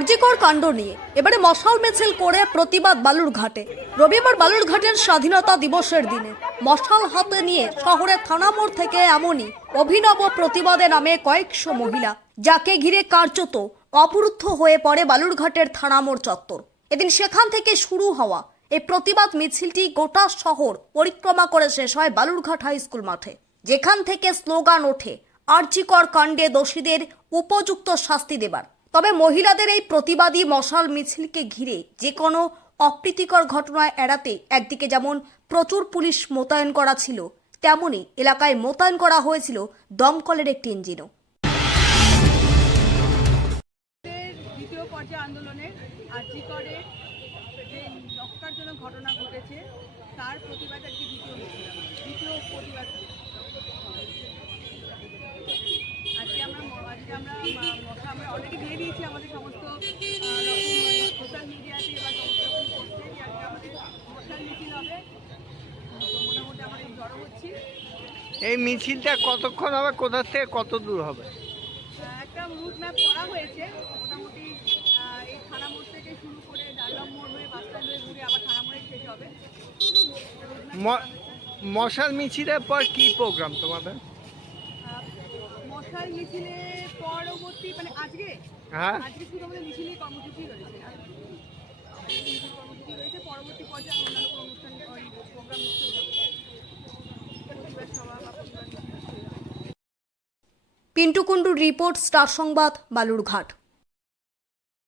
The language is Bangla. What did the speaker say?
আরজিকর কাণ্ড নিয়ে এবারে মশাল মিছিল করে প্রতিবাদ বালুরঘাটে। রবিবার বালুরঘাটের স্বাধীনতা দিবসের দিনে মশাল হাতে নিয়ে শহরের থানা মোড় থেকে এমনই অভিনব প্রতিবাদে নামে কয়েকশো মহিলা, যাকে ঘিরে কার্যত অবরুদ্ধ হয়ে পড়ে বালুরঘাটের থানা মোড় চত্বর। এদিন সেখান থেকে শুরু হওয়া এই প্রতিবাদ মিছিলটি গোটা শহর পরিক্রমা করে শেষ হয় বালুরঘাট হাই স্কুল মাঠে, যেখান থেকে স্লোগান ওঠে আরজিকর কাণ্ডে দোষীদের উপযুক্ত শাস্তি দেবার। তবে মহিলাদের এই প্রতিবাদী মশাল মিছিলকে ঘিরে যে কোনো অপ্রীতিকর ঘটনা এড়াতে একদিকে যেমন প্রচুর পুলিশ মোতায়েন করা ছিল, তেমনি এলাকায় মোতায়েন করা হয়েছিল দমকলের একটি ইঞ্জিনও। দ্বিতীয় পর্যায়ে আন্দোলনে আরজিকরে যে রক্তারজনক ঘটনা ঘটেছে তার প্রতিবাদ আজকে দ্বিতীয় প্রতিবাদ। আজকে আমরা অলরেডি দিয়ে দিয়েছি আমাদের সমস্ত সোশ্যাল মিডিয়াতে বা সমস্ত পোস্টে যে আজকে আমাদের মশাল মিছিল হবে। মোটামুটি আমরা জড়ো হচ্ছি। এই মিছিলটা কতক্ষণ হবে, কোথা থেকে কত দূর হবে? একটা রুট ম্যাপ করা হয়েছে। মোটামুটি এই থানা মোড় থেকে শুরু করে ডালম মোড় হয়ে বাস স্ট্যান্ড হয়ে ঘুরে আবার থানা মোড়ে শেষ হবে। মশাল মিছিলের পর কি প্রোগ্রাম তোমাদের? মশাল মিছিলের পরবর্তী মানে আজকে শুধু আমাদের মিছিলের কর্মসূচি রয়েছে। কর্মসূচি রয়েছে, পরবর্তী পর্যায়ে অন্যান্য কোনো অনুষ্ঠান প্রোগ্রাম নিশ্চয়ই হবে। পিন্টু কুণ্ডুর রিপোর্ট, স্টার সংবাদ, বালুরঘাট।